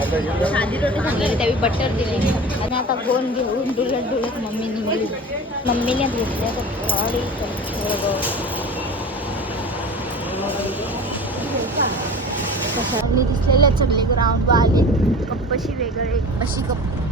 साधी रोटी सांगली त्यावेळी बटर दिली आणि आता गोन घेऊन डुलत डुलत मम्मी निघाली मम्मीने घेतल्या तर गाडी मी दिसलेल्या सगळे ग्राउंड आले कप्पशी वेगळे अशी कप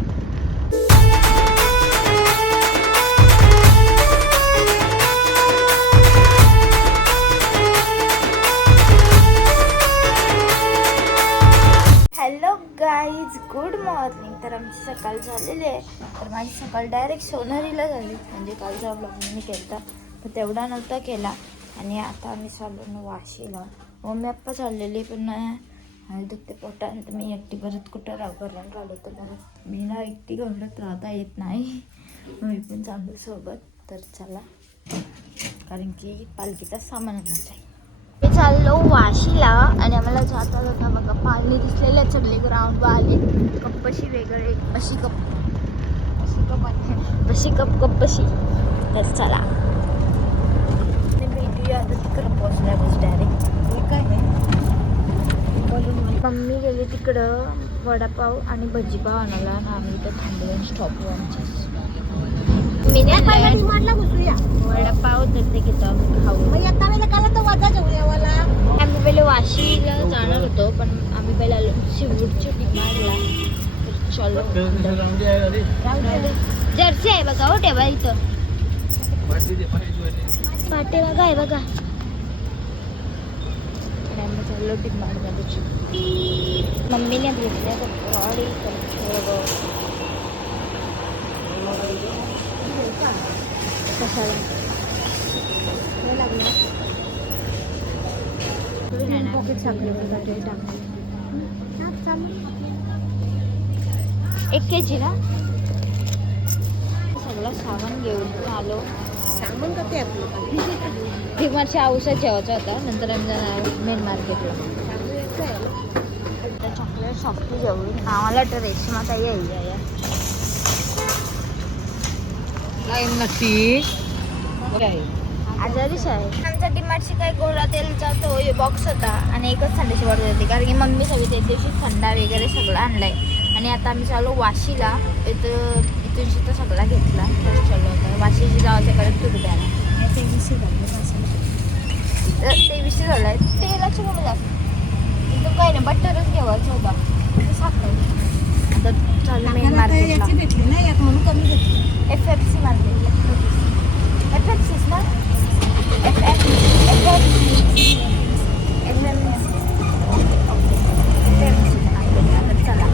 आमची सकाळ झालेली आहे. तर माझी सकाळ डायरेक्ट सोनारीला झाली. म्हणजे कालचा ब्लॉग मी केला तर तेवढा नव्हता केला. आणि आता आम्ही चाललो वाशीला. मम्मी आप्पा चाललेली पण नाही. दुखते पोटाने तर मी एकटी परत कुठं राव करायला राहिलो तर परत मी ना एकटी घरात राहता येत नाही. मी पण चाललो सोबत. तर चला. कारण की पालखीचा सामान आणणार आहे. मी चाललो वाशीला आणि आम्हाला जाता जाता बघा पाणी दिसलेले सगळे ग्राउंड आले. कप्पशी वेगळे अशी कप अशी कप अशी कप कप्पशी तर चला. ते भेटूया आता तिकडं पोचल्या बस डायरेक्ट काय मम्मी गेली तिकडं वडापाव आणि भजीपाव आणायला आणि आम्ही इथं थांबलो स्टॉप आमच्या. मी वडापाव तर ते घेतो आम्ही खाऊ. आम्ही पहिले वाशीला जाणार होतो पण आम्ही पहिले आलो शिवूरच्या डिमांडला. तर चलो. जर्सी आहे बघा हो ठेवा इथं. पाटे बघा आहे बघा. आम्ही चाललो डिमांडमध्ये मम्मीने घेतल्या तर गाडी कशाला? पॉकेट एक के जी ना? सगळं सामान घेऊन आलो. सामान करते आपलं? डिमार्टच्या औषध जेवायचा होता. नंतर आम्ही मेन मार्केटला चॉकलेट शॉपची जेवढी आम्हाला तर रेशमा ताई यायची आहे नक्की? आजारीच आहे. आमच्या डिमार्टची काही गोळा तेलचा तो बॉक्स होता आणि एकच थंडीची बॉटल होती कारण की मम्मी सगळी त्या दिवशी थंडा वगैरे सगळं आणलाय. आणि आता आम्ही चालू वाशीला. इथं इथून तर सगळा घेतला. चालू होता. वाशीची परत तुरब्याला तर तेवीसशे झालं आहे तेलाचे कमी जास्त इथं काही नाही बटरच घ्यावायचं होता. ते साखर. आता चालू मेन मार्केटला याची भेटली ना यात म्हणून कमी घेतली. F F C market F F C F F चला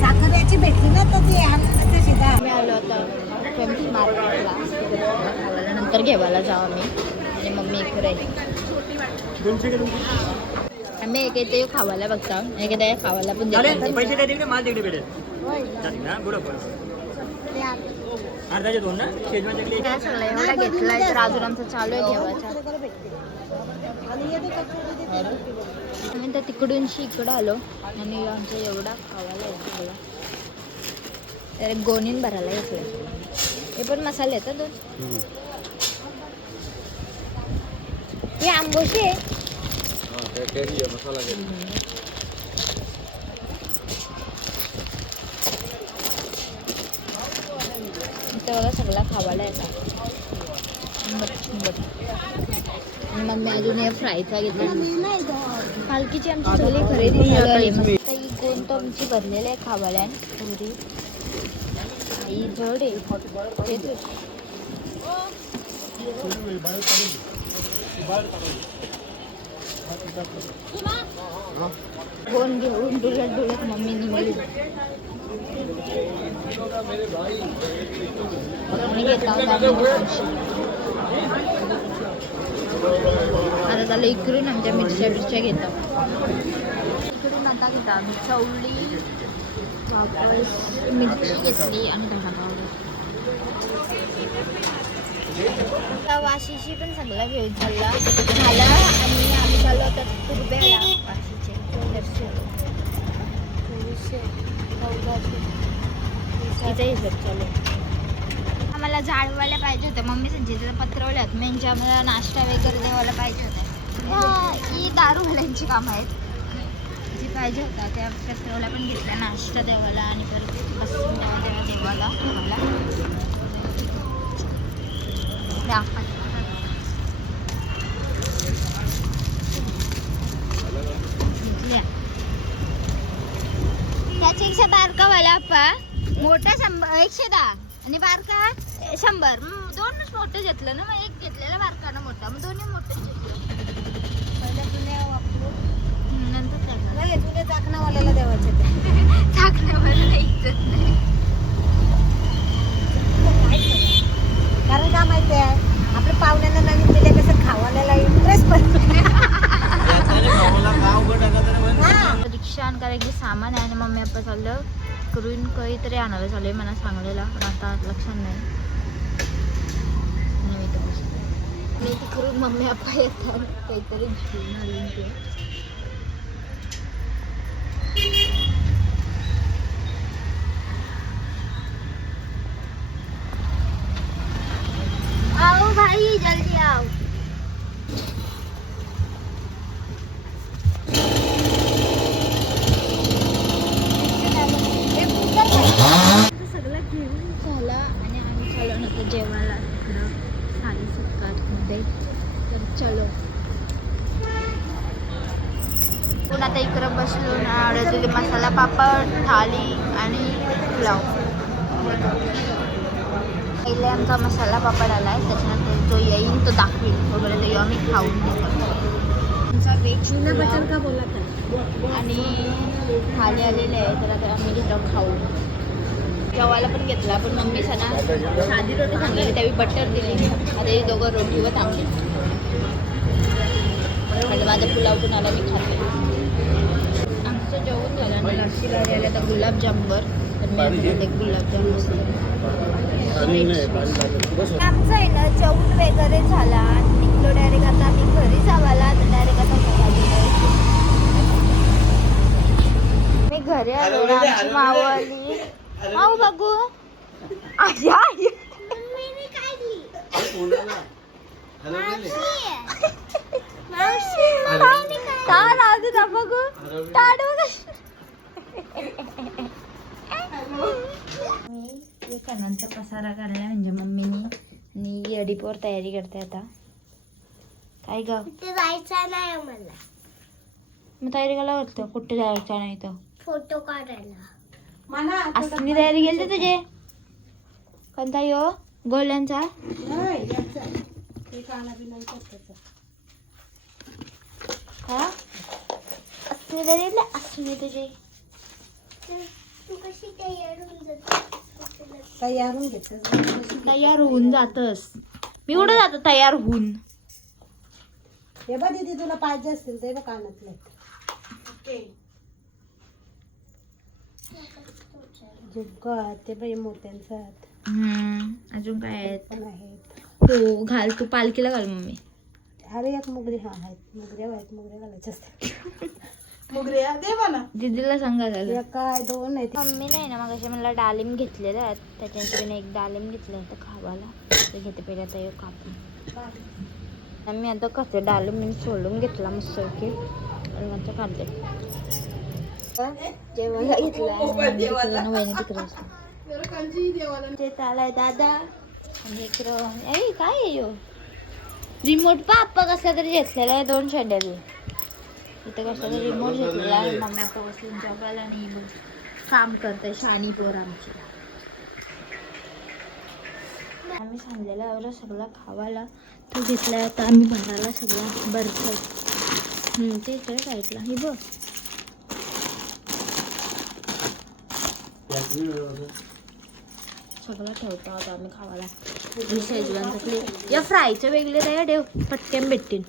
साखर याची भेटली ना तर ते आम्ही आलो आता फेमस मार्केटला नंतर घेवायला जाऊ आम्ही. आणि मम्मी इकडे. आम्ही एक येते खावायला बघता. एक खावायला पण पैसे अर्धाचे दोन ना? शेजवान चटणी काय सगळं एवढा घेतलाय तर अजून आमचं चालू आहे घेवायचा आम्ही तर तिकडूनशी इकडं आलो आणि आमचं एवढा खावायला येतो तर एक गोणीन भरायला घेतलं हे पण मसाले येतात दोन. हे आंबोशी आहे. बघा सगळा खावायला येतात. आंबट चिंबट आणि मग मी अजून हे फ्रायचा घेतला. पालखीची आमची सगळी खरेदी झाली मस्त ही कोण तर आमची भरलेली आहे खावायला. पुरी. आई जड आहे. कोण घेऊन डुलत डुलत मम्मी निघाली. आता त्याला इकडून आमच्या मिरच्या मिरच्या घेतो इकडून आता घेता आम्ही चवळी वापस मिरची घेतली आणि पावडर आता वाशीची पण सगळं घेऊन चालला. झाला आणि आम्ही चाललो आता तुरब्याला वाशीचे. दर्शन चोवीसशे चौदाशे इथे हिशोब चालू आम्हाला झाडवायला पाहिजे होतं. मम्मी संजीचं पत्रवल्यात म्हणजे आम्हाला नाश्ता वगैरे देवायला पाहिजे होतं. दारूवाल्यांची कामं आहेत. जी पाहिजे होता त्या प्रत्येकाला पण घेतल्या. नाश्ता देवाला आणि परत बसून देवा देवाला आम्हाला. त्याच्यापेक्षा बारका वाला आप्पा मोठा शंभर एकशे दहा. आणि बारका शंभर. दोनच मोठं घेतलं ना मग एक घेतलेला बारका ना मोठा. मग दोन्ही मोठे घेतलं. पहिले वापरू. नंतर? नाही चाकणावाल्याला ते. इज्जत नाही. कारण का माहिती आहे? आपल्या पाहुण्यांना नवीन दिल्यापेक्षा खावाल्याला इंटरेस्ट पण रिक्षा आणि कारण की? सामान आहे आणि मम्मी आपण चाललं. करून काहीतरी आणायला चालू मला सांगलेला पण आता लक्षात नाही. मी इथं बसले मम्मी पप्पा येतात. काहीतरी घेऊन आली ते आओ भाई जल्दी आओ सगळं घेऊन झाला आणि आम्ही चालू नव्हतं जेवायला इकडं साडी सत्कारमध्ये तर चलो पण आता इकडं बसलो ना आवडत मसाला पापड थाली आणि पुलाव. पहिले आमचा मसाला पापड आला आहे त्याच्यानंतर जो येईन तो दाखवेल वगैरे तो आम्ही खाऊन घेतो आणि थाली आलेले आहे तर आता आम्ही घेतो खाऊ जेवायला पण घेतला पण मम्मी सणा साधी रोटी सांगलेली त्यावेळी बटर दिली. आता हे दोघं रोटीवर थांबले. माझा पुलाव पण आला मी खाते जेवण झालं आणि गाडी आली. आता गुलाबजामवर. तर मी आता खाते गुलाबजाम मस्त आमचं आहे ना जेवण वगैरे झाला निघलो डायरेक्ट आता आम्ही घरी जावाला तर डायरेक्ट आता. मी घरी आलो ना आमची माऊ आली माऊ बघू. आई, आई. का राहू दे बघू मी एकानंतर पसारा काढला म्हणजे मम्मीनी मी अडीपोर तयारी करते आता. काय ग ते जायचं नाही आम्हाला मग तयारी करायला करतो कुठे जायचं नाही तर फोटो काढायला मला असली तयारी केली तुझे कोणता यो गोल्यांचा ते काना बिना त्याचं. का असली तयारी होऊन जाते तयार होऊन घेतलं तयार होऊन जातस मी कुठं जातो तयार होऊन हे बघ दीदी तुला पाहिजे असतील ते बघ कानातले झुमका ते बाई मोत्यांचा. हम्म, अजून काय आहेत पण आहेत हो घाल तू पालखीला घाल मम्मी अरे एक मुगरी हा आहेत. मुगऱ्या आहेत मुगऱ्या घालायच्या असतात. मुगऱ्या दे मला. दीदीला सांगा झालं. एक काय दोन आहेत. मम्मी नाही ना मग मला डालिम घेतलेलं आहे. त्याच्यानंतर मी एक डालिम घेतलं होतं खावाला ते घेते पहिले आता एक कापून. आणि मी आता कसं डालिम मी सोडून घेतला मस्त की आणि आता काढले जेवायला घेतलं तिकडे ते आलाय दादा. आणि इकडं ए काय आहे यो? रिमोट पप्पा कसला तरी घेतलेला आहे दोन शेंड्याला इथं कसला तरी रिमोट घेतलेला आहे. मम्मी आप्पा बसून जगायला नाही काम करते शाणी पोर आमची. आम्ही सांगलेला एवढं सगळं खावायला तो घेतला तर आम्ही भरायला सगळं बर्फ ते इकडे साईडला हे बघ. सगळं ठेवतो आता आम्ही खावायला. शेजवान चटणी या फ्रायचं वेगळे तयार ठेव पटकन भेटतील.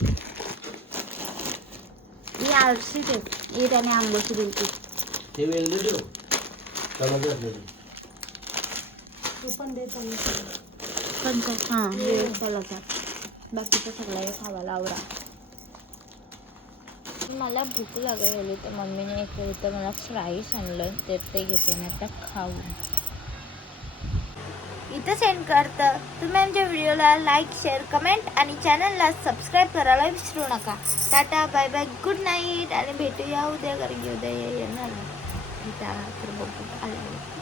ही आरशी ठेव ही त्याने आंबोशी दिली तू. हां बाकीचं सगळं खावायला आवरा. मला भूक लागलेली तर मम्मीने एक इथं मला फ्राईस आणलं ते ते घेते मी आता खाऊ. इथं सेंड करतं तुम्ही आमच्या व्हिडिओला लाईक शेअर कमेंट आणि चॅनलला सबस्क्राईब करायला विसरू नका. Tata bye bye good night आणि भेटूया उद्या कारण की उद्या येणार आहे. तर बघू आलं